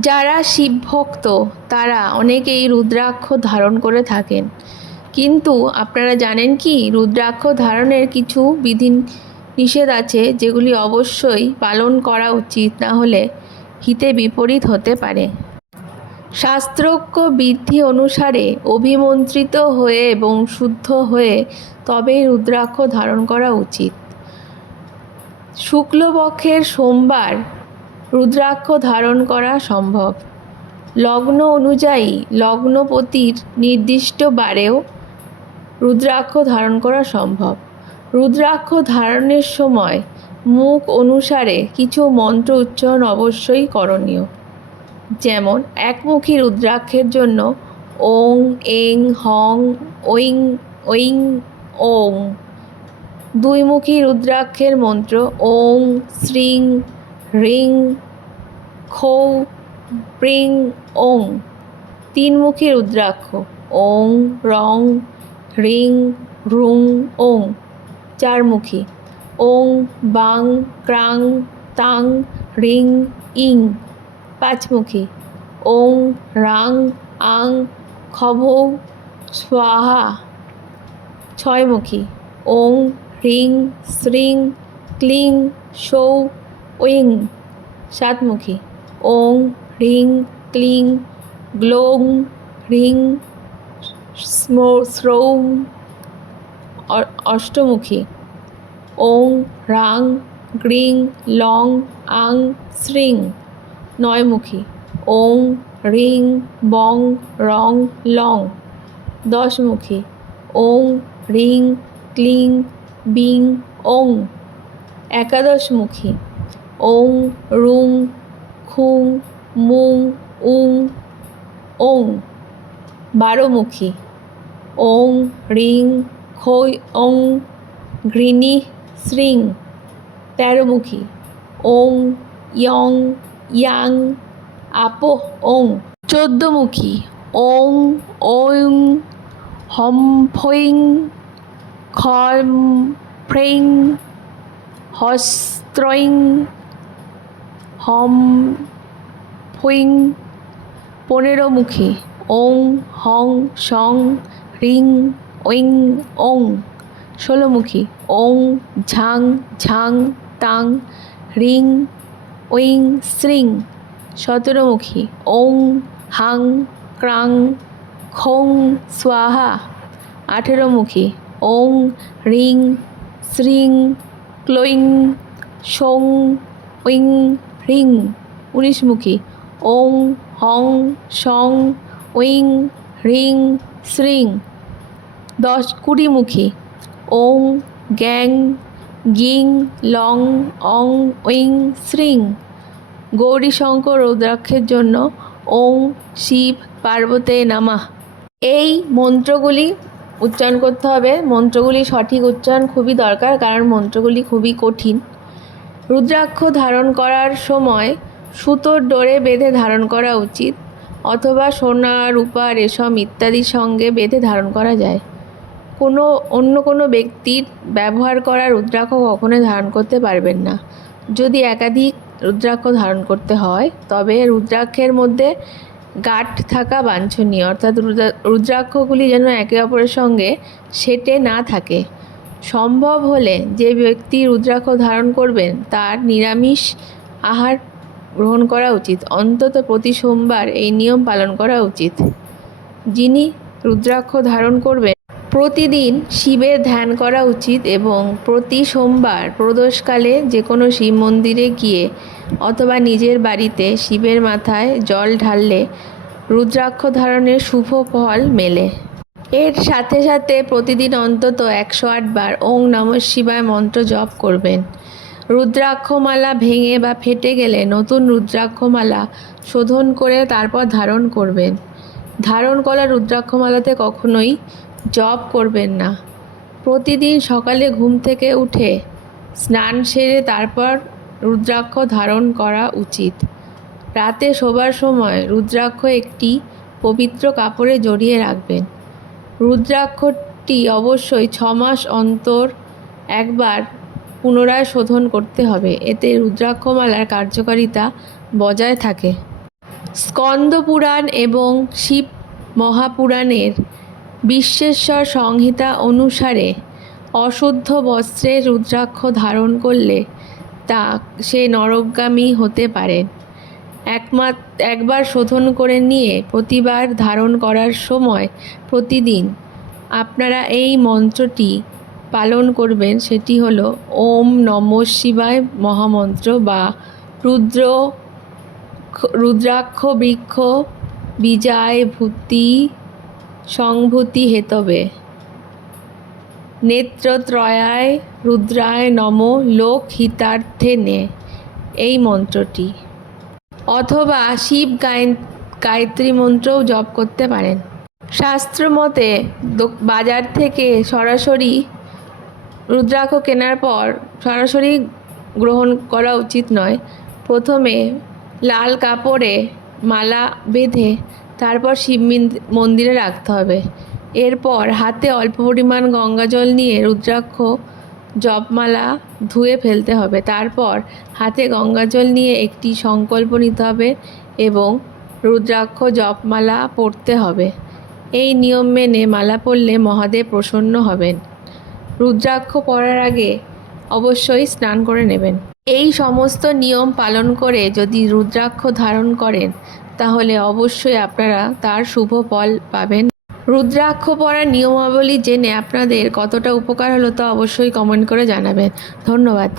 যারা শিবভক্ত, তারা অনেকেই রুদ্রাক্ষ ধারণ করে থাকেন। কিন্তু আপনারা জানেন কি, রুদ্রাক্ষ ধারণের কিছু বিধি নিষেধ আছে, যেগুলি অবশ্যই পালন করা উচিত, না হলে হিতে বিপরীত হতে পারে। শাস্ত্রোক্ত বিধি অনুসারে অভিমন্ত্রিত হয়ে এবং শুদ্ধ হয়ে তবেই রুদ্রাক্ষ ধারণ করা উচিত। শুক্লপক্ষের সোমবার রুদ্রাক্ষ ধারণ করা সম্ভব। লগ্ন অনুযায়ী লগ্নপতির নির্দিষ্ট বারেও রুদ্রাক্ষ ধারণ করা সম্ভব। রুদ্রাক্ষ ধারণের সময় মুখ অনুসারে কিছু মন্ত্র উচ্চারণ অবশ্যই করণীয়। যেমন, একমুখী রুদ্রাক্ষের জন্য ওং, এং, হং, ঐং ঐং, ওং। দুইমুখী রুদ্রাক্ষের মন্ত্র ওং, শ্রীং হ্রিং খৌ প্রিং, ওং। তিনমুখী রুদ্রাক্ষ, ওং, রং হ্রিং রুং, ওং। চারমুখী, ওং, বাং, ক্রাং, তাং হ্রিং ইং। পাঁচমুখী, ওং, রাং, আং খভৌ স্বাহা। ছয়মুখী, ওং হ্রিং শ্রিং, ক্লিং, সৌ ওয়িং, সাতমুখী। ওং হ্রিং ক্লিং, গ্লোং হ্রিং অ- অষ্টমুখী। ওং, রাং, গ্রিং, লং, আং শ্রিং নয়মুখী। ওং, রিং, বং, রং, লং, দশমুখী। ওং, রিং, ক্লিং, বিং, ওং, একাদশমুখী। ওং রুং, খুং, মুং, উং, ওং। বারোমুখী। ওং, রিং খৈ ওং, ঘৃণী, শ্রিং। তেরোমুখী। ওং, ইয়ং, ইয়াং, আপোহ, ওং। চোদ্দমুখী। ওং ওং হম ফৈং খম ফ্রেং হস্ত্রৈং হম ফুইং পনেরোমুখী ওং, হং, সং, রিং ওইং ওং। ষোলোমুখী ওং, ঝাং ঝাং, তাং, রিং ওইং শ্রিং সতেরোমুখী ওং, হাং, ক্রাং, খং, স্বাহা। আঠেরোমুখী ওং, রিং শ্রিং ক্লোইং, সং ওইং হ্রিং উনিশমুখী। ওং, হং, সং ওইং হ্রিং শ্রিং দশ, কুড়িমুখী। ওং, গ্যাং, গিং, লং, অং ওইং শ্রিং গৌরীশঙ্কর রৌদ্রাক্ষের জন্য ওং, শিব, পার্বতে নামা। এই মন্ত্রগুলি উচ্চারণ করতে হবে। মন্ত্রগুলি সঠিক উচ্চারণ খুবই দরকার, কারণ মন্ত্রগুলি খুবই কঠিন। রুদ্রাক্ষ ধারণ করার সময় সুতোর ডোরে বেঁধে ধারণ করা উচিত অথবা সোনা, রূপা, রেশম ইত্যাদির সঙ্গে বেঁধে ধারণ করা যায়। কোনো, অন্য কোনো ব্যক্তির ব্যবহার করা রুদ্রাক্ষ কখনোই ধারণ করতে পারবেন না। যদি একাধিক রুদ্রাক্ষ ধারণ করতে হয়, তবে রুদ্রাক্ষের মধ্যে গাঁঠ থাকা বাঞ্ছনীয়। অর্থাৎ রুদ্রাক্ষগুলি যেন একে অপরের সঙ্গে সেটে না থাকে। সম্ভব হলে যে ব্যক্তি রুদ্রাক্ষ ধারণ করবেন, তার নিরামিষ আহার গ্রহণ করা উচিত। অন্তত প্রতি সোমবার এই নিয়ম পালন করা উচিত। যিনি রুদ্রাক্ষ ধারণ করবেন, প্রতিদিন শিবের ধ্যান করা উচিত এবং প্রতি সোমবার প্রদোষকালে যে কোনো শিব মন্দিরে গিয়ে অথবা নিজের বাড়িতে শিবের মাথায় জল ঢাললে রুদ্রাক্ষ ধারণের শুভ ফল মেলে। এর সাথে সাথে প্রতিদিন অন্তত একশো আটবার ওং নম শিবায় মন্ত্র জপ করবেন। রুদ্রাক্ষমালা ভেঙে বা ফেটে গেলে নতুন রুদ্রাক্ষমালা শোধন করে তারপর ধারণ করবেন। ধারণ করা রুদ্রাক্ষমালাতে কখনোই জপ করবেন না। প্রতিদিন সকালে ঘুম থেকে উঠে স্নান সেরে তারপর রুদ্রাক্ষ ধারণ করা উচিত। রাতে শোবার সময় রুদ্রাক্ষ একটি পবিত্র কাপড়ে জড়িয়ে রাখবেন। রুদ্রাক্ষটি অবশ্যই ছ মাস অন্তর একবার পুনরায় শোধন করতে হবে। এতে রুদ্রাক্ষমালার কার্যকারিতা বজায় থাকে। স্কন্দ পুরাণ এবং শিব মহাপুরাণের বিশ্বেশ্বর সংহিতা অনুসারে অশুদ্ধ বস্ত্রে রুদ্রাক্ষ ধারণ করলে তা সে নরকগামী হতে পারে। একমাত একবার শোধন করে নিয়ে প্রতিবার ধারণ করার সময় প্রতিদিন আপনারা এই মন্ত্রটি পালন করবেন, সেটি হলো ওম নম শিবায় মহামন্ত্র বা রুদ্র রুদ্রাক্ষ বৃক্ষ বিজায় ভূতি সংভূতি হেতবে। নেত্রত্রয়ায় রুদ্রায় নম লোক হিতার্থে নে। এই মন্ত্রটি অথবা শিব গায় গায়ত্রী মন্ত্রও জপ করতে পারেন। শাস্ত্র মতে বাজার থেকে সরাসরি রুদ্রাক্ষ কেনার পর সরাসরি গ্রহণ করা উচিত নয়। প্রথমে লাল কাপড়ে মালা বেঁধে তারপর শিব মিন- মন্দিরে রাখতে হবে। এরপর হাতে অল্প পরিমাণ গঙ্গাজল নিয়ে রুদ্রাক্ষ জপমালা ধুয়ে ফেলতে হবে। তারপর হাতে গঙ্গাজল নিয়ে একটি সংকল্প নিতে হবে এবং রুদ্রাক্ষ জপমালা পড়তে হবে। এই নিয়ম মেনে মালা পরলে মহাদেব প্রসন্ন হবেন। রুদ্রাক্ষ পরার আগে অবশ্যই স্নান করে নেবেন। এই সমস্ত নিয়ম পালন করে যদি রুদ্রাক্ষ ধারণ করেন, তাহলে অবশ্যই আপনারা তার শুভ ফল পাবেন। রুদ্রাক্ষ পরার নিয়মাবলী জেনে আপনাদের কতটা উপকার হলো তা অবশ্যই কমেন্ট করে জানাবেন। ধন্যবাদ।